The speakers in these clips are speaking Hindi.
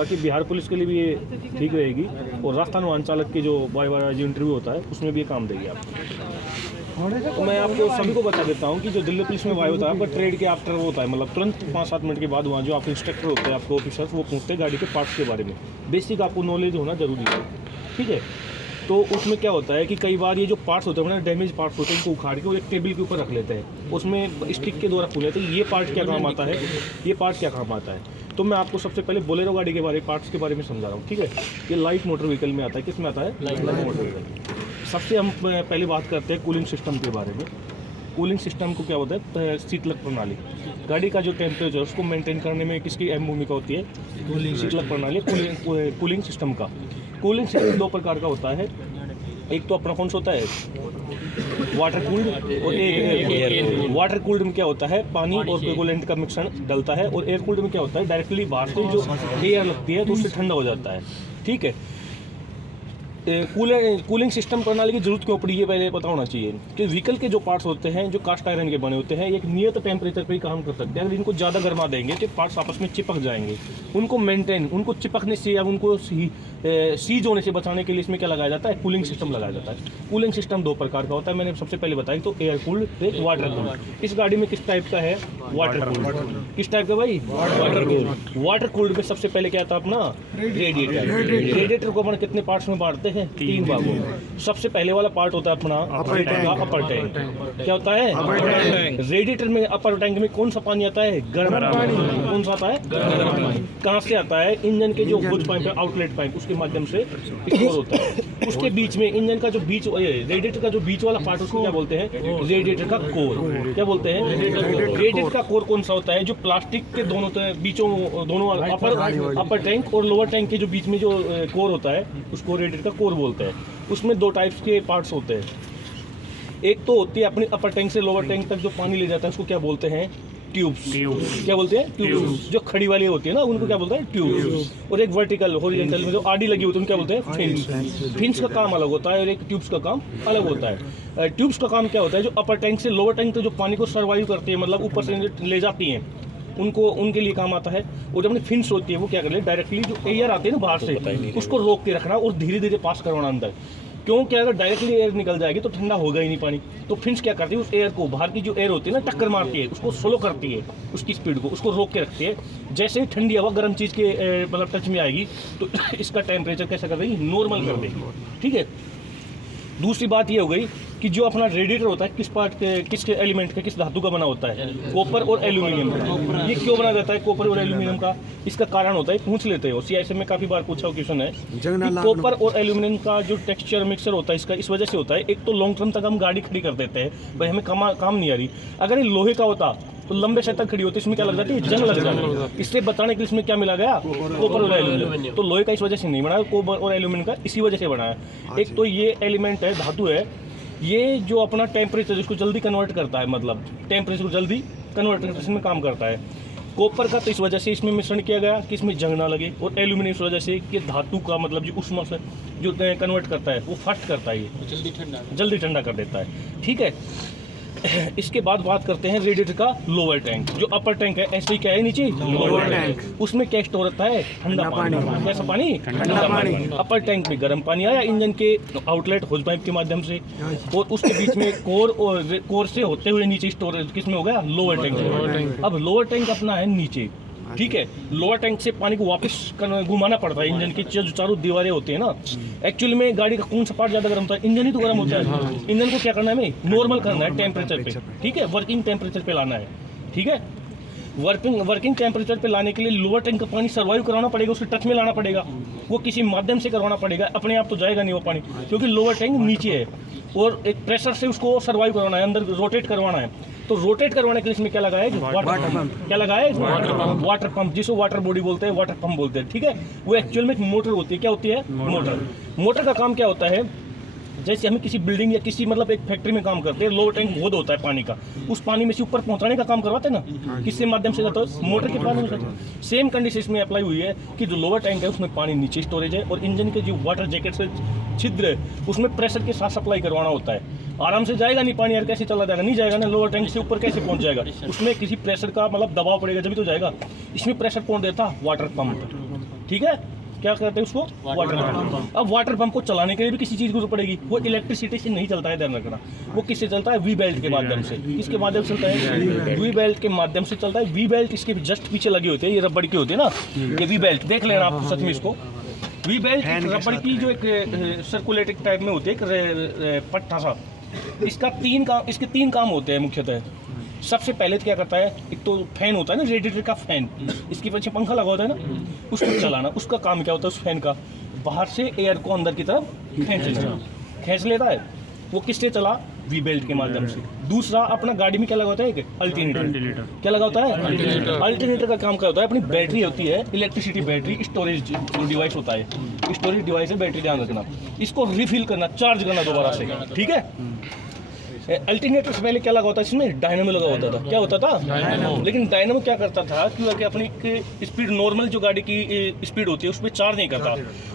बाकी बिहार पुलिस के लिए भी ये ठीक रहेगी और राजस्थान वाहन चालक के जो वाई जो इंटरव्यू होता है उसमें भी ये काम देगी आपको। तो मैं आपको सभी को बता देता हूँ कि जो दिल्ली पुलिस में वाई होता है आपका ट्रेड के आफ्टर वो होता है, मतलब तुरंत 5-7 मिनट के बाद वहाँ जो आपके इंस्ट्रक्टर होते हैं, आपके ऑफिसर्स, वो पूछते हैं गाड़ी के पार्ट्स के बारे में। बेसिक आपको नॉलेज होना जरूरी है, ठीक है। तो उसमें क्या होता है कि कई बार ये जो पार्ट्स होते हैं ना, डैमेज पार्ट्स होते हैं, इनको उखाड़ के वो एक टेबल के ऊपर रख लेते हैं, उसमें स्टिक के द्वारा खोल लेते हैं। ये पार्ट क्या काम आता है, ये पार्ट क्या काम आता है। तो मैं आपको सबसे पहले बोलेरो गाड़ी के बारे पार्ट्स के बारे में समझा रहा हूँ, ठीक है। ये लाइट मोटर व्हीकल में आता है, किस में आता है, लाइट मोटर व्हीकल। सबसे हम पहले बात करते हैं कूलिंग सिस्टम के बारे में। कूलिंग सिस्टम को क्या होता है, शीतलक प्रणाली। गाड़ी का जो टेम्परेचर उसको मेंटेन करने में किसकी अहम भूमिका होती है, शीतलक प्रणाली, कूलिंग सिस्टम का। कूलिंग सिस्टम 2 प्रकार का होता है, एक तो अपना कौन सा होता है, वाटर कूल्ड, और एक एयर। वाटर कूल्ड में क्या होता है, पानी और कूलेंट का मिश्रण डलता है, और एयर कूल्ड में क्या होता है, डायरेक्टली बाहर से जो एयर लगती है तो उससे ठंडा हो जाता है, ठीक है। कूलिंग सिस्टम प्रणाली की जरूरत क्यों पड़ी है, पहले पता होना चाहिए कि व्हीकल के जो पार्ट्स होते हैं जो कास्ट आयरन के बने होते हैं, एक नियत टेम्परेचर पर ही काम कर सकते हैं। अगर इनको ज़्यादा गर्मा देंगे तो पार्ट्स आपस में चिपक जाएंगे। उनको मेंटेन, उनको चिपकने से या उनको सीज होने से बचाने के लिए इसमें क्या लगाया जाता है, कूलिंग सिस्टम लगाया जाता है। कूलिंग सिस्टम 2 प्रकार का होता है, मैंने सबसे पहले बताया, तो एयर कूल्ड, एक वाटर कूल्ड। इस गाड़ी में किस टाइप का है, वाटर कूल्ड। किस टाइप का भाई, वाटर कूल्ड। वाटर कूल्ड में सबसे पहले क्या था अपना, रेडिएटर। रेडिएटर को अपन कितने पार्ट्स में बांटते हैं, 3 भागों। सबसे पहले वाला पार्ट होता है अपना अपर टैंक। क्या होता है, रेडिएटर में अपर टैंक में कौन सा पानी आता है, गर्म पानी। कौन सा आता है, गर्म पानी। कहाँ से आता है, इंजन के जो होज पाइप है, आउटलेट पाइप, उसके माध्यम से स्टोर होता है। उसके बीच में इंजन का जो बीच, रेडिएटर का जो बीच वाला पार्ट, उसको क्या बोलते हैं, रेडिएटर का कोर। क्या बोलते हैं, रेडिएटर का कोर कौन सा होता है, जो प्लास्टिक के दोनों बीचों, दोनों अपर टैंक और लोअर टैंक के जो बीच में जो कोर होता है उसको रेडिएटर का कोर बोलते हैं। उसमें 2 टाइप्स के पार्ट्स होते हैं। एक तो होती है अपनी अपर टैंक से लोअर टैंक तक जो पानी ले जाता है उसको क्या बोलते हैं, ट्यूब्स। क्या बोलते हैं, ट्यूब्स। जो खड़ी वाली होती है ना उनको क्या बोलते हैं, ट्यूब्स। और एक वर्टिकल हॉरिजॉन्टल में जो आड़ी लगी होती है उनको क्या बोलते हैं, फिन्स। फिन्स का काम अलग होता है और एक ट्यूब्स का काम अलग होता है। ट्यूब्स का काम क्या होता है, जो अपर टैंक से लोअर टैंक तक जो पानी को सर्वाइव करती है, मतलब ऊपर से ले जाती हैं, उनके लिए काम आता है। और जब अपनी फिन्स होती है वो क्या कर ले, डायरेक्टली जो एयर आती है ना बाहर से उसको रोक के रखना और धीरे धीरे पास करवाना अंदर। क्योंकि अगर डायरेक्टली एयर निकल जाएगी तो ठंडा होगा ही नहीं पानी। तो फिन्स क्या करती है, उस एयर को, बाहर की जो एयर होती है ना, टक्कर मारती है, उसको स्लो करती है, उसकी स्पीड को, उसको रोक के रखती है। जैसे ही ठंडी हवा गर्म चीज़ के मतलब टच में आएगी तो इसका टेम्परेचर कैसा कर देगी, नॉर्मल कर देगी, ठीक है। दूसरी बात ये हो गई कि जो अपना रेडिएटर होता है किस पार्ट के, किस एलिमेंट का, किस धातु का बना होता है, कॉपर और एल्यूमिनियम का। ये क्यों बना जाता है कॉपर और एल्यूमिनियम का, इसका कारण होता है, पूछ लेते हो सीआईएसएफ में काफ़ी बार पूछा क्वेश्चन है कि कॉपर और एल्यूमिनियम का जो टेक्सचर मिक्सर होता है इसका इस वजह से होता है। एक तो लॉन्ग टर्म तक हम गाड़ी खड़ी कर देते हैं, भाई हमें काम नहीं आ रही। अगर ये लोहे का होता तो लंबे समय तक खड़ी होती, इसमें क्या लग जाती है, जंग लग जाती। इससे बताने के लिए इसमें क्या मिला गया, कॉपर और एल्यूमिनियम। तो लोहे का इस वजह से नहीं बनाया, कॉपर और एल्यूमिनियम का इसी वजह से बनाया। एक तो ये एलिमेंट है, धातु है, ये जो अपना टेम्परेचर इसको जल्दी कन्वर्ट करता है, मतलब टेम्परेचर को जल्दी कन्वर्ट करने में काम करता है। कॉपर का तो इस वजह से इसमें मिश्रण किया गया कि इसमें जंग ना लगे, और एल्यूमिनियम इस वजह से कि धातु का मतलब जो उष्मा से जो कन्वर्ट करता है वो फट करता है, ये जल्दी ठंडा कर देता है, ठीक है। इसके बाद बात करते हैं रेडिएटर का लोअर टैंक। जो अपर टैंक है ऐसे ही क्या है, नीचे लोअर टैंक, उसमें क्या स्टोर होता है, ठंडा पानी। कैसा पानी, ठंडा पानी। अपर टैंक में गर्म पानी आया इंजन के आउटलेट होज पाइप के माध्यम से, और उसके बीच में कोर, और कोर से होते हुए नीचे स्टोरेज किसमें हो गया, लोअर टैंक। अब लोअर टैंक अपना है नीचे, ठीक है। लोअर टैंक से पानी को वापस घुमाना पड़ता है इंजन की जो चारों दीवारें होती है ना। एक्चुअली में गाड़ी का कौन सा पार्ट ज़्यादा गर्म होता है, इंजन ही तो गर्म होता है। इंजन को क्या करना है, हमें नॉर्मल करना है टेम्परेचर पे, ठीक है, वर्किंग टेम्परेचर पे लाना है, ठीक है। वर्किंग टेम्परेचर पे लाने के लिए लोअर टैंक का पानी सर्वाइव कराना पड़ेगा, उसके टच में लाना पड़ेगा, वो किसी माध्यम से करवाना पड़ेगा, अपने आप तो जाएगा नहीं वो पानी, क्योंकि लोअर टैंक नीचे है और एक प्रेशर से उसको सर्वाइव करवाना है, अंदर रोटेट करवाना है। तो रोटेट करवाने के लिए इसमें क्या लगाया है, वाटर पंप। क्या लगाया है, वाटर पंप, जिसको वाटर बॉडी बोलते हैं, वाटर पंप बोलते हैं, ठीक है। वो एक्चुअल में एक मोटर होती है, क्या होती है, मोटर। मोटर का काम क्या होता है, जैसे हमें किसी बिल्डिंग या किसी मतलब एक फैक्ट्री में काम करते हैं, लोअर टैंक होद होता है पानी का, उस पानी में से ऊपर पहुंचाने का काम करवाते हैं ना, किससे माध्यम से जाता है, मोटर के पानी में। सेम कंडीशन इसमें अप्लाई हुई है कि जो लोअर टैंक है उसमें पानी नीचे स्टोरेज है, और इंजन के जो वाटर जैकेट से छिद्र है उसमें प्रेशर के साथ सप्लाई करवाना होता है। आराम से जाएगा नहीं पानी, यार कैसे चला जाएगा, नहीं जाएगा ना, लोअर टैंक से ऊपर कैसे पहुंच जाएगा, उसमें किसी प्रेशर का मतलब दबाव पड़ेगा जब तो जाएगा। इसमें प्रेशर कौन देता, वाटर पंप, ठीक है, क्या कहते हैं उसको, वाटर पंप। अब वाटर पंप को चलाने के लिए भी किसी चीज़ की जरूरत पड़ेगी, वो इलेक्ट्रिसिटी से नहीं चलता है, ध्यान रखना। वो किससे चलता है, वी बेल्ट के माध्यम से। किसके माध्यम से चलता है, वी बेल्ट के माध्यम से चलता है। वी बेल्ट इसके जस्ट पीछे लगे होते हैं, ये रबड़ के होते हैं ना, ये वी बेल्ट देख लेना आप सच में इसको। वी बेल्ट रबड़ की जो एक सर्कुलेटिंग टाइप में होती है, एक पट्टा सा। इसके तीन काम होते हैं मुख्यतः। सबसे पहले तो क्या करता है, एक तो फैन होता है ना, रेडिएटर का फैन, इसके पीछे पंखा लगा होता है ना, उसको चलाना। उसका काम क्या होता है उस फैन का, बाहर से एयर को अंदर की तरफ खींच लेता है। वो किससे चला, वी बेल्ट के माध्यम से। दूसरा, अपना गाड़ी में क्या लगा होता है, अल्टरनेटर। क्या लगा होता है, अल्टरनेटर का काम क्या होता है, अपनी बैटरी होती है, इलेक्ट्रिसिटी बैटरी, स्टोरेज डिवाइस होता है, स्टोरेज डिवाइस है बैटरी, ध्यान रखना। इसको रिफिल करना, चार्ज करना दोबारा से, ठीक है। अल्टरनेटर से पहले क्या लगा होता है, इसमें डायनामो लगा होता था। क्या होता था, डायनामो। लेकिन डायनामो क्या करता था, क्योंकि अपनी स्पीड, नॉर्मल जो गाड़ी की स्पीड होती है उस पर चार्ज नहीं करता,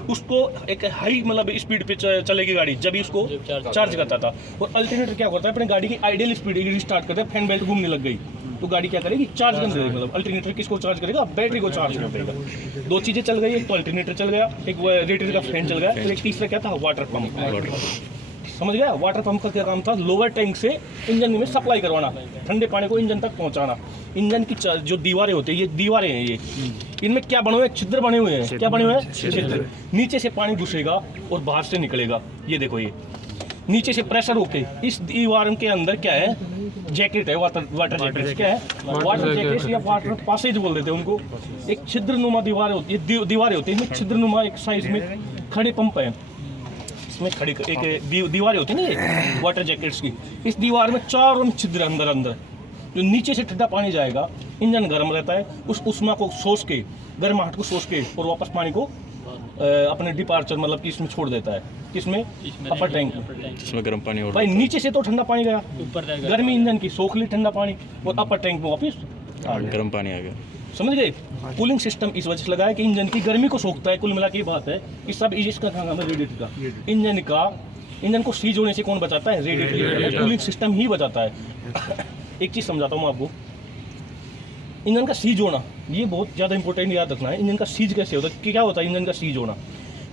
उसको एक हाई मतलब स्पीड पे चलेगी गाड़ी जब भी उसको चार्ज करता था। और अल्टरनेटर क्या करता है, अपनी गाड़ी की आइडियल स्पीड रिस्टार्ट करता है, फैन बेल्ट घूमने लग गई तो गाड़ी क्या करेगी, चार्ज करने लगेगी। मतलब अल्टरनेटर किसको चार्ज करेगा, बैटरी को चार्ज कर देगा। दो चीज़ें चल गई, एक तो अल्टरनेटर चल गया, एक रेडिएटर का फैन चल गया, फिर एक तीसरा क्या था, वाटर पंप। समझ गया, वाटर पंप का क्या काम था, लोअर टैंक से इंजन में सप्लाई करवाना, ठंडे पानी को इंजन तक पहुंचाना। इंजन की जो दीवारें होती है, ये दीवारें हैं, ये इनमें क्या बने हुए हैं, छिद्र बने हुए हैं। क्या बने हुए हैं, छिद्र। नीचे से पानी घुसेगा और बाहर से निकलेगा। ये देखो, ये नीचे से प्रेशर होके इस दीवार के अंदर क्या है, जैकेट है, वाटर जैकेट। क्या है, वाटर जैकेट या वाटर पासेज बोल देते हैं उनको। एक छिद्रनुमा दीवार होती है, दीवारें होती है, इनमें छिद्रनुमा एक साइज में खड़े पंप है, इसमें खड़ी एक दीवारें होती है ना ये वाटर जैकेट्स की। इस दीवार में चारों छिद्र अंदर जो नीचे से ठंडा पानी जाएगा, इंजन गर्म रहता है, उस उष्मा को सोच के, गर्माहट को सोच के, और वापस पानी को अपने डिपार्चर मतलब कि इसमें छोड़ देता है। किसमें, अपर टैंक में, जिसमें गर्म पानी। भाई नीचे से तो ठंडा पानी गया, गर्मी इंजन की सोख ली ठंडा पानी, और अपर टैंक में वापस गर्म पानी आ गया। समझ गए, कूलिंग सिस्टम इस वजह से लगा है कि इंजन की गर्मी को सोखता है। कुल मिला के बात है कि सब इसका काम है रेडिएटर का। इंजन को सीज होने से कौन बचाता है, रेडिएटर। कूलिंग सिस्टम ही बचाता है। एक चीज़ समझाता हूँ आपको, इंजन का सीज होना ये बहुत ज़्यादा इंपॉर्टेंट, याद रखना है। इंजन का सीज कैसे होता है, क्या होता है इंजन का सीज होना,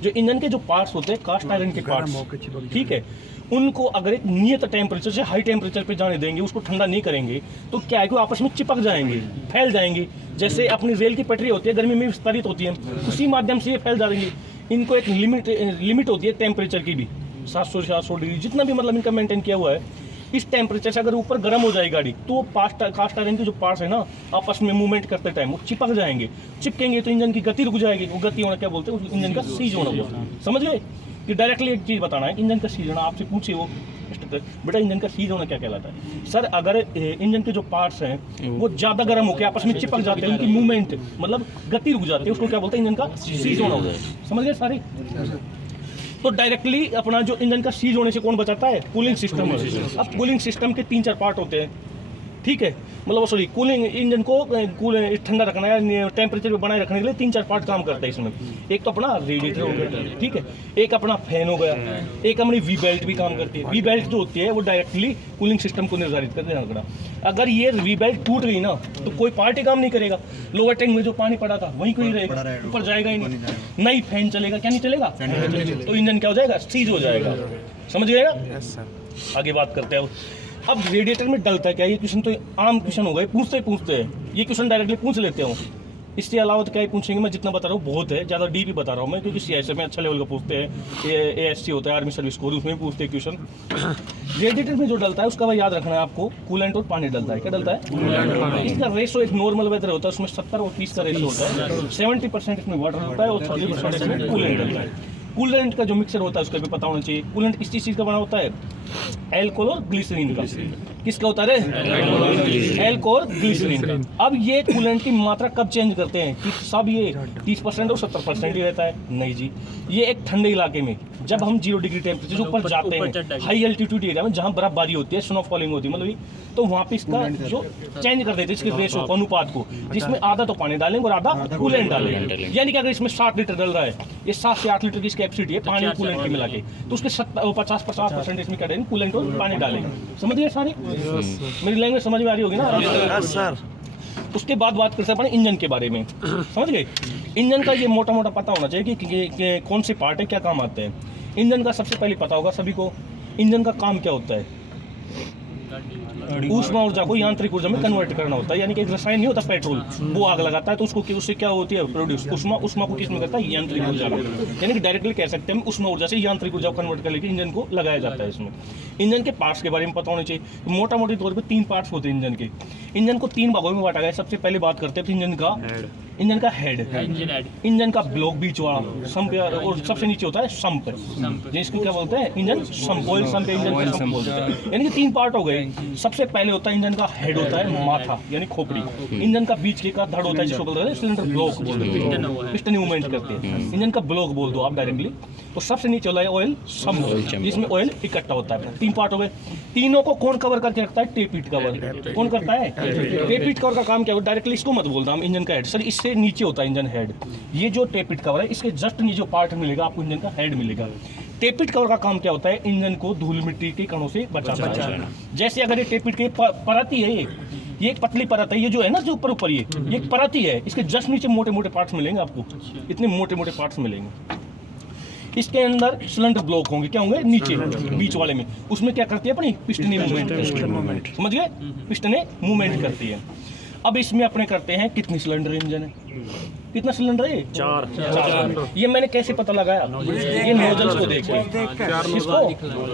जो इंजन के जो पार्ट्स होते हैं, कास्ट आयरन के पार्ट्स, ठीक है, उनको अगर एक नियत टेम्परेचर से हाई टेम्परेचर पे जाने देंगे, उसको ठंडा नहीं करेंगे, तो क्या है कि आपस में चिपक जाएंगे, फैल जाएंगे। जैसे अपनी रेल की पटरी होती है, गर्मी में विस्तारित होती है, उसी माध्यम से ये फैल जाएंगे। इनको एक लिमिट होती है टेम्परेचर की भी, 700 डिग्री, जितना भी मतलब इनका मेंटेन किया हुआ है। इस टेम्परेचर से अगर ऊपर गर्म हो जाए गाड़ी, तो कास्ट आयरन के जो पार्ट्स है ना, आपस में मूवमेंट करते टाइम वो चिपक जाएंगे। चिपकेंगे तो इंजन की गति रुक जाएगी। वो गति होना क्या बोलते हैं, इंजन का सीज होना बोलते हैं। समझ गए, कि डायरेक्टली एक चीज़ बताना है, इंजन का सीज होना। आपसे पूछे वो बेटा इंजन का सीज होना क्या कहलाता है, सर अगर इंजन के जो पार्ट्स हैं वो ज़्यादा गर्म होकर आपस में चिपक जाते हैं, उनकी मूवमेंट मतलब गति रुक जाती है, उसको क्या बोलते हैं, इंजन का सीज होना होता है। समझ गए सारे। तो डायरेक्टली अपना जो इंजन का सीज होने से कौन बचाता है, कूलिंग सिस्टम। अब कूलिंग सिस्टम के 3-4 पार्ट होते हैं, ठीक है, मतलब सॉरी कूलिंग, इंजन को ठंडा रखना है, टेम्परेचर पे बनाए रखने के लिए 3-4 पार्ट काम करता है इसमें। एक तो अपना रेडिएटर हो गया, ठीक है, एक अपना फैन हो गया, एक अपनी वी बेल्ट भी काम करती है। वी बेल्ट जो होती है वो डायरेक्टली कूलिंग सिस्टम को निर्धारित करते हैं। अगर ये वी बेल्ट टूट गई ना, तो कोई पार्ट ही काम नहीं करेगा। लोअर टैंक में जो पानी पड़ा था वहीं कोई रहेगा, ऊपर जाएगा ही नहीं। नहीं फैन चलेगा, क्या नहीं चलेगा, तो इंजन क्या हो जाएगा, सीज हो जाएगा। समझ गए ना। आगे बात करते हैं। अब रेडिएटर में डलता है क्या, ये क्वेश्चन तो आम क्वेश्चन हो गए, पूछते हैं ये क्वेश्चन डायरेक्टली पूछ लेते हो। इसके अलावा तो क्या ही पूछेंगे, मैं जितना बता रहा हूँ बहुत है, ज़्यादा डीप ही बता रहा हूँ मैं, क्योंकि CSF में अच्छा लेवल का पूछते हैं, ASC होता है आर्मी सर्विस कोर, उसमें भी पूछते हैं क्वेश्चन। रेडिएटर में जो डलता है उसका भाई याद रखना है आपको, कूलेंट और पानी डलता है। क्या डलता है, इसका रेशो एक नॉर्मल वेदर होता है, उसमें 70 और 30 का रेशो होता है। 70% इसमें वाटर होता है और 30% इसमें कूलेंट डलता है। कूलेंट का जो मिक्सर होता है उसका भी पता होना चाहिए। कूलेंट किस चीज़ का बना होता है, एल्कोहल और ग्लिसरीन का। किसका होता है, एल्कोहल और ग्लिसरीन। अब ये कूलेंट की मात्रा कब चेंज करते हैं कि सब ये 30% और 70% ही रहता है, नहीं जी। ये एक ठंडे इलाके में जब हम 0 डिग्री टेम्परेचर से ऊपर जाते हैं, हाई एल्टीट्यूड एरिया में जहाँ बर्फबारी होती है, स्नो फॉलिंग होती है, मतलब तो वहाँ पे इसका जो चेंज कर देते हैं, इसके रेशो को, अनुपात को, जिसमें आधा तो पानी डालेंगे और आधा कूलेंट डालेंगे। यानी कि अगर इसमें 60 लीटर डल रहा है, ये 7 से 8 लीटर की कैपेसिटी है पानी और कूलेंट के मिला के, तो उसके 50% इसमें क्या डालेंगे, कूलेंट और पानी डालेंगे। समझ गए सारे, मेरी लैंग्वेज समझ में आ रही होगी ना सर। उसके बाद बात करते हैं अपने इंजन के बारे में, समझ गए। इंजन का ये मोटा मोटा पता होना चाहिए कि कौन से पार्ट है, क्या काम आते हैं। इंजन का सबसे पहले पता होगा सभी को, इंजन का काम क्या होता है, ऊष्मा ऊर्जा को यांत्रिक ऊर्जा में कन्वर्ट करना होता है। यानी कि एक रसायन नहीं होता पेट्रोल, वो आग लगाता है तो उससे क्या होती है प्रोड्यूस, उष्मा को किसमें करता है, यांत्रिक ऊर्जा में। यानी कि डायरेक्टली कह सकते हैं हम उष्मा ऊर्जा से यांत्रिक ऊर्जा को कन्वर्ट कर लेके इंजन को लगाया जाता है इसमें। इंजन के पार्ट्स के बारे में पता होने चाहिए। मोटा मोटी तौर पर 3 पार्ट्स होते हैं इंजन के। इंजन को 3 भागों में बांटा गया है। सबसे पहले बात करते हैं इंजन का हेड, इंजन का ब्लॉक बीच वाला संप, और सबसे नीचे होता है संप, जिसको क्या बोलते हैं engine sump, oil sump, engine का संप बोलते हैं। यानी कि 3 पार्ट हो गए। सबसे पहले होता है इंजन का हेड, होता है माथा यानी खोपड़ी। इंजन का बीच के का धड़ होता है जिसको बोलते हैं सिलेंडर ब्लॉक बोलते हैं, पिस्टन मूवमेंट करते हैं। इंजन का ब्लॉक बोल दो आप डायरेक्टली। तो सबसे नीचे वाला है ऑयल संप, जिसमें ऑयल इकट्ठा होता है। 3 पार्ट हो गए। तीनों को कौन कवर करके रखता है, टेप हीट कवर। कौन करता है, टेप हीट कवर का काम क्या है, डायरेक्टली इसको मत बोलता हम इंजन का हेड, सर इससे नीचे होता है इंजन हेड। ये जो टेप हीट कवर है इसके जस्ट नीचे जो पार्ट मिलेगा आपको इंजन का हेड मिलेगा। टेप हीट कवर का काम क्या होता है, इंजन को धूल मिट्टी के कणों से बचाता है। जैसे अगर ये टेप हीट की परत ही है, ये एक पतली परत है, ये जो है ना जो ऊपर ये एक परत ही है, इसके जस्ट नीचे मोटे मोटे पार्ट्स मिलेंगे आपको, इतने मोटे मोटे पार्ट्स मिलेंगे। इसके अंदर सिलेंडर ब्लॉक होंगे, क्या होंगे नीचे बीच वाले में, उसमें क्या करती है अपनी पिस्टने मूवमेंट, समझ गए, पिस्टने मूवमेंट करती है। अब इसमें अपने करते हैं कितनी सिलेंडर इंजन है, कितना सिलेंडर है, 4। ये मैंने कैसे पता लगाया, ये नोजल्स को देख के, किसको,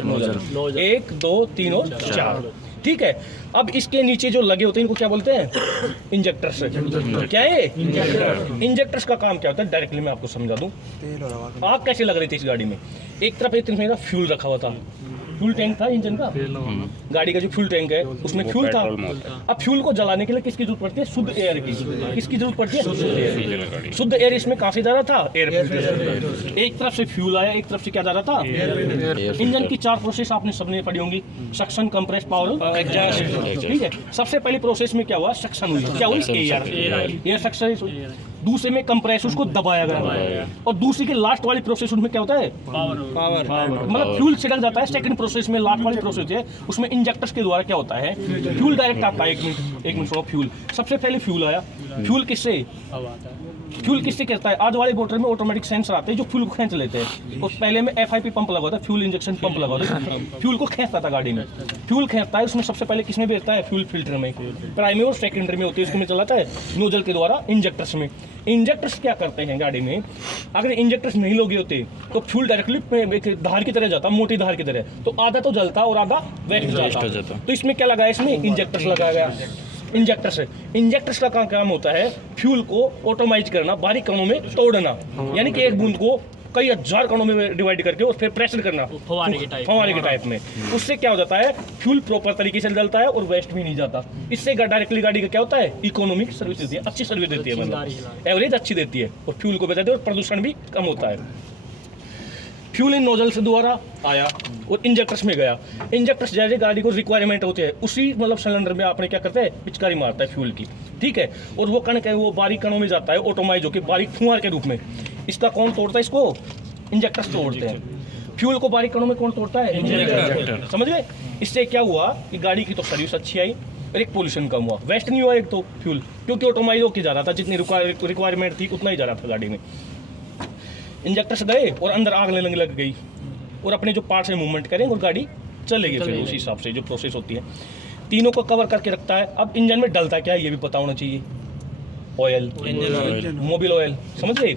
नोजल 1 2 3 और 4, ठीक है। अब इसके नीचे जो लगे होते हैं इनको क्या बोलते हैं, इंजेक्टर्स। क्या है इंजेक्टर्स का काम क्या होता है, डायरेक्टली मैं आपको समझा दूं। आग कैसे लग रही थी इस गाड़ी में, एक तरफ मेरा फ्यूल रखा हुआ था, फ्यूल टैंक था इंजन का, गाड़ी का जो फ्यूल टैंक है उसमें फ्यूल था। अब फ्यूल को जलाने के लिए किसकी जरूरत पड़ती है, शुद्ध एयर की। किसकी जरूरत पड़ती है, शुद्ध एयर। शुद्ध एयर इसमें कहाँ से जा रहा था, एयर फिल्टर। एक तरफ से फ्यूल आया, एक तरफ से क्या जा रहा था, इंजन की 4 प्रोसेस आपने सबने पढ़ी होंगी, सक्शन, कंप्रेस, पावर, एग्जॉस्ट, ठीक है। सबसे पहली प्रोसेस में क्या हुआ, सक्शन हुई, क्या हुई, एयर सक्शन। दूसरे में कंप्रेस, उसको दबाया गया, और दूसरी के लास्ट वाली प्रोसेस उसमें क्या होता है, पावर, मतलब फ्यूल छिड़क जाता है। सेकंड प्रोसेस में लास्ट वाली प्रोसेस है, उसमें इंजेक्टर्स के द्वारा क्या होता है, फ्यूल डायरेक्ट आता है। एक मिनट सुनो, फ्यूल सबसे पहले फ्यूल आया, फ्यूल किससे, फ्यूल किससे करता है, आज वाले मोटर में ऑटोमेटिक सेंसर आते हैं जो फ्यूल को खींच लेते हैं। और पहले में FIP पंप लगा होता है, फ्यूल इंजेक्शन पंप लगा होता है, फ्यूल को खींचता था गाड़ी में। फ्यूल खींचता है, उसमें सबसे पहले किसमें भेजता है, फ्यूल फिल्टर में, प्राइमरी और सेकेंडरी में होती है, उसमें चलाता है नोजल के द्वारा इंजेक्टर्स में। इंजेक्टर्स क्या करते हैं गाड़ी में, अगर इंजेक्टर्स नहीं लगे होते तो फ्यूल डायरेक्टली धार की तरह जाता, मोटी धार की तरह, तो आधा तो जलता और आधा वेस्ट जाता। तो इसमें क्या लगाया, इसमें इंजेक्टर्स लगाया गया। इंजेक्टर्स का काम होता है फ्यूल को ऑटोमाइज करना, बारीक कणों में तोड़ना, यानी कि एक बूंद को कई हजार कणों में डिवाइड करके और फिर प्रेशर करना फव्वारे के टाइप में। उससे क्या हो जाता है, फ्यूल प्रॉपर तरीके से जलता है और वेस्ट भी नहीं जाता। इससे डायरेक्टली गाड़ी का क्या होता है, इकोनॉमिक सर्विस देती है, अच्छी सर्विस देती है, मतलब एवरेज अच्छी देती है, और फ्यूल को बचाती है और प्रदूषण भी कम होता है। फ्यूल इन नोजल से द्वारा आया और इंजेक्टर्स में गया। इंजेक्टर्स जैसे गाड़ी को रिक्वायरमेंट होते हैं उसी मतलब सिलेंडर में आपने क्या करते हैं, पिचकारी मारता है फ्यूल की, ठीक है। और वो कण वो बारीक कणों में जाता है ऑटोमाइज होकर बारीक फुहार के रूप में। इसका कौन तोड़ता है, इसको इंजेक्टर्स तोड़ते हैं। फ्यूल को बारीक कणों में कौन तोड़ता है, इंजेक्टर, समझ गए। इससे क्या हुआ कि गाड़ी की तो सर्विस अच्छी आई और एक पोल्यूशन कम हुआ, वेस्ट नहीं हुआ एक तो फ्यूल, क्योंकि ऑटोमाइज होकर जा रहा था, जितनी रिक्वायरमेंट थी उतना ही जा रहा था गाड़ी में। इंजेक्टर्स गए और अंदर आग लगने लग गई और अपने जो पार्ट्स में मूवमेंट करेंगे और गाड़ी चलेगी फिर उसी हिसाब से जो प्रोसेस होती है। तीनों को कवर करके रखता है। अब इंजन में डलता क्या है ये भी पता होना चाहिए, ऑयल, मोबिल ऑयल, समझ गए।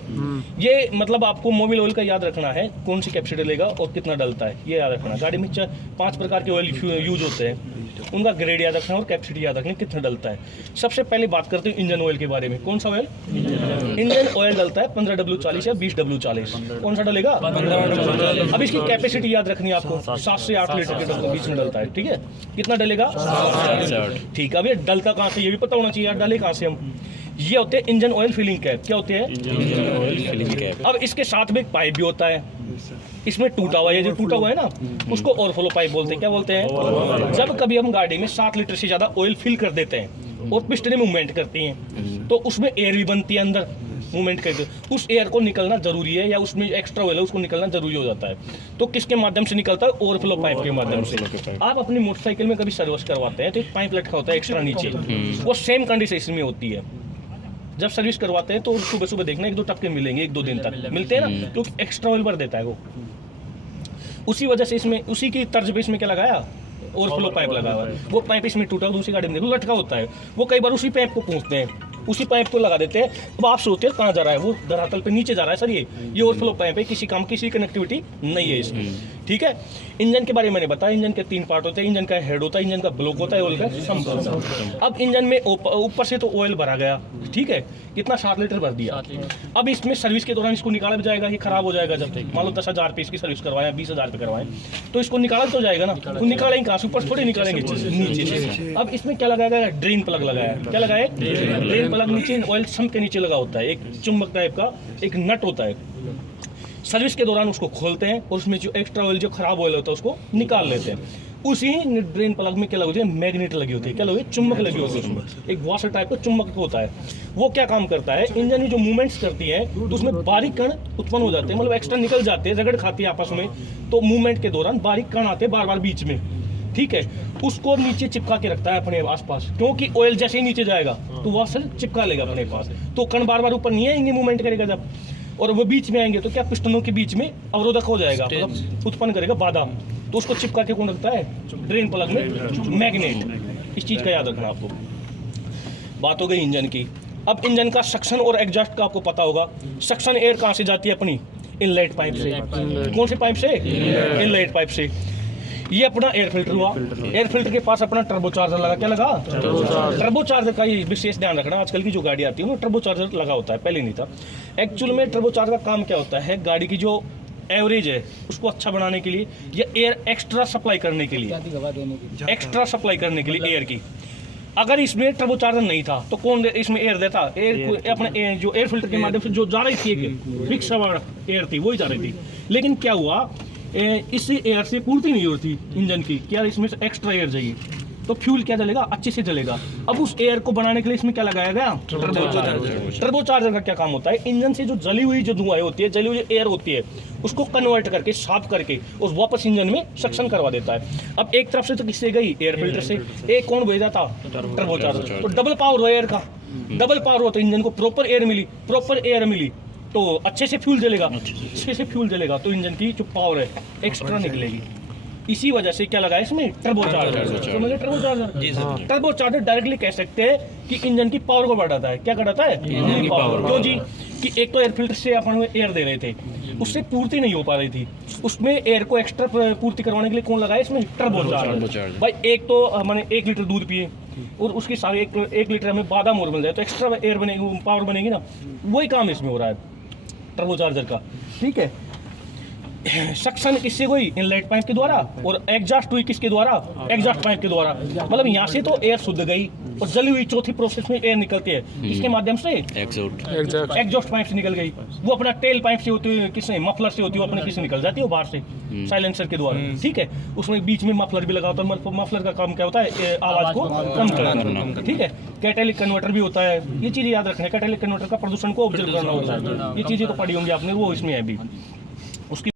ये मतलब आपको मोबिल ऑयल का याद रखना है, कौन सी कैपेसिटी लेगा और कितना डलता है ये याद रखना। गाड़ी में 5 प्रकार के ऑयल यूज होते हैं, उनका ग्रेड याद रखना और कैपेसिटी याद रखनी कितना डलता है। सबसे पहले बात करते हैं इंजन ऑयल के बारे में। कौन सा ऑयल, इंजन ऑयल डलता है 15W40 या 20W40। कौन सा डलेगा, 15W40। अब इसकी कैपेसिटी याद रखनी है आपको, 7 से 8 लीटर के बीच में डलता है, ठीक है। कितना डलेगा, 7। ठीक है। अब ये डलता कहाँ से ये भी पता होना चाहिए, डले कहाँ से हम। ये होते हैं इंजन ऑयल फिलिंग कैप। क्या होते हैं, इंजन ऑयल फिलिंग कैप। अब इसके साथ में एक पाइप भी होता है, इसमें टूटा हुआ है, जो टूटा हुआ है ना उसको ओवरफ्लो पाइप बोलते हैं। क्या बोलते हैं, जब कभी हम गाड़ी में 7 लीटर से ज्यादा ऑयल फिल कर देते हैं और पिस्टन मूवमेंट करती हैं तो उसमें एयर भी बनती है अंदर, मूवमेंट करके उस एयर को निकलना जरूरी है, या उसमें एक्स्ट्रा ऑयल है उसको निकलना जरूरी हो जाता है। तो किसके माध्यम से निकलता है? ओवरफ्लो पाइप के माध्यम से। आप अपनी मोटरसाइकिल में कभी सर्विस करवाते हैं तो एक पाइप लटका होता है एक्स्ट्रा नीचे, वो सेम कंडीशन में होती है। जब सर्विस करवाते हैं तो सुबह सुबह देखना 1-2 टपके मिलेंगे, 1-2 दिन तक मिलते हैं ना, क्योंकि एक्स्ट्रा ऑयल भर देता है वो। उसी वजह से इसमें उसी की तर्ज पे इसमें क्या लगाया? ओवरफ्लो पाइप लगा हुआ है। वो पाइप इसमें टूटा, दूसरी गाड़ी में देखो लटका होता है, वो कई बार उसी पाइप को पूछते हैं, उसी पाइप को लगा देते हैं। अब आप सोचते हैं कहाँ जा रहा है, वो धरातल पे नीचे जा रहा है। सर ये ओवरफ्लो पाइप है, किसी काम किसी कनेक्टिविटी नहीं है इसमें। ठीक है। इंजन के बारे में मैंने बताया, इंजन के 3 पार्ट होते हैं। इंजन का हेड होता है, इंजन का ब्लॉक होता है, ऑयल का सम्प होता है। अब इंजन में ऊपर से तो ऑयल भरा गया, ठीक है, कितना 7 लीटर भर दिया। अब इसमें सर्विस के दौरान इसको निकाला भी जाएगा, ये खराब हो जाएगा। जब मान लो 10,000 पे इसकी सर्विस करवाएं, 20,000 पे करवाएं, तो इसको निकाला तो जाएगा ना, तो निकालेंगे कहाँ से? ऊपर थोड़ी निकालेंगे, नीचे से। अब इसमें क्या लगाया गया? ड्रेन प्लग लगाया। क्या लगाया? ड्रेन प्लग नीचे ऑयल सम्प के नीचे लगा होता है, एक चुंबक टाइप का एक नट होता है। सर्विस के दौरान उसको खोलते हैं और उसमें जो एक्स्ट्रा ऑयल, जो खराब ऑयल होता है, उसको निकाल लेते हैं। उसी ड्रेन प्लग में क्या लगी होती है? मैग्नेट लगी होती है। क्या लगी होती है? चुंबक लगी होती है उसमें, एक वॉशर टाइप का चुंबक होता है। वो क्या काम करता है? इंजन में जो मूवमेंट्स करती है तो उसमें बारीक कण उत्पन्न हो जाते हैं, मतलब एक्स्ट्रा निकल जाते हैं, रगड़ खाती है आपस में। तो मूवमेंट के दौरान बारीक कण आते हैं बार बार बीच में, ठीक है। उसको नीचे चिपका के रखता है अपने आसपास, क्योंकि ऑयल जैसे ही नीचे जाएगा तो वॉशर चिपका लेगा अपने पास, तो कण बार बार ऊपर नहीं आएंगे, मूवमेंट करेगा जब, और वो बीच में आएंगे तो क्या पिस्टनों के बीच में अवरोधक हो जाएगा, मतलब उत्पन्न करेगा बाधा। तो उसको चिपका के कौन रखता है? ड्रेन प्लग में मैग्नेट। इस चीज़ का याद रखना आपको। बात हो गई इंजन की। अब इंजन का सक्शन और एग्जॉस्ट का आपको पता होगा। सक्शन एयर कहाँ से जाती है? अपनी इनलेट पाइप से। कौन से पाइप से? इनलेट पाइप से। ये अपना एयर फिल्टर हुआ। एयर फिल्टर के पास अपना टर्बो चार्जर लगा। क्या लगा? टर्बो चार्जर का ये विशेष ध्यान रखना, आजकल की जो गाड़ी आती है ना टर्बो चार्जर लगा होता है, पहले नहीं था। एक्चुअल में टर्बो चार्जर का काम क्या होता है? गाड़ी की जो एवरेज है उसको अच्छा बनाने के लिए, या एयर एक्स्ट्रा सप्लाई करने के लिए, एक्स्ट्रा सप्लाई करने के लिए एयर की। अगर इसमें टर्बो चार्जर नहीं था तो कौन इसमें एयर देता? एयर को अपने जो एयर फिल्टर के माध्यम से जो जा रही थी, एक फिक्स एयर थी, वही जा रही थी। लेकिन क्या हुआ, इससे एयर से पूर्ति नहीं होती इंजन की, क्या इसमें से एक्स्ट्रा एयर चाहिए, तो फ्यूल क्या जलेगा? अच्छे से जलेगा। अब उस एयर को बनाने के लिए इसमें क्या लगाया गया? Turbo charger. टर्बो चार्जर का क्या काम होता है? इंजन से जो जली हुई जो धुआं होती है, जली हुई एयर होती है, उसको कन्वर्ट करके, साफ करके और वापस इंजन में सक्शन करवा देता है। अब एक तरफ से तो किससे गई? एयर फिल्टर से। एक कौन भेजा था? Turbo charger. तो डबल पावर हुआ एयर का, डबल पावर हुआ, तो इंजन को प्रॉपर एयर मिली, प्रॉपर एयर मिली तो अच्छे से फ्यूल जलेगा, अच्छे से फ्यूल जलेगा तो इंजन की जो पावर है एक्स्ट्रा निकलेगी। इसी वजह से क्या लगा है इसमें? Turbo charger. समझे? Turbo charger. Turbo charger directly कह सकते हैं कि इंजन की पावर को बढ़ाता है। क्या बढ़ाता है? इंजन की पावर। क्यों जी? कि एक तो एयर फिल्टर से अपन एयर दे रहे थे, उससे पूर्ति नहीं हो पा रही थी, उसमें एयर को एक्स्ट्रा पूर्ति करवाने के लिए कौन लगाया इसमें? Turbo charger. भाई एक तो मैंने 1 लीटर दूध पिए और उसकी सारी 1 लीटर हमें बादाम और मिल जाए तो एक्स्ट्रा एयर बनेगी, पावर बनेगी ना। वही काम इसमें हो रहा है टर्बो चार्जर का, ठीक है। सक्शन किससे हुई? इनलेट पाइप के द्वारा, और एग्जॉस्ट हुई किसके द्वारा? एग्जॉस्ट पाइप के द्वारा। मतलब यहाँ से तो एयर शुद्ध गई और जली हुई चौथी प्रोसेस में एयर निकलती है इसके माध्यम से, एग्जॉस्ट पाइप से निकल गई। वो अपना टेल पाइप से होती है, किससे? मफलर से होती है, वो अपने किससे निकल जाती है? बाहर से, साइलेंसर के द्वारा, ठीक है। उसमें बीच में मफलर भी लगा होता है। मफलर का काम क्या होता है? आवाज को कम करना, ठीक है। कैटालिटिक कन्वर्टर भी होता है, ये चीजें याद रखना है। कैटालिटिक कन्वर्टर का प्रदूषण को ऑब्जर्व करना होता है, ये चीजें तो पढ़ी होंगी आपने, वो इसमें है भी। उसकी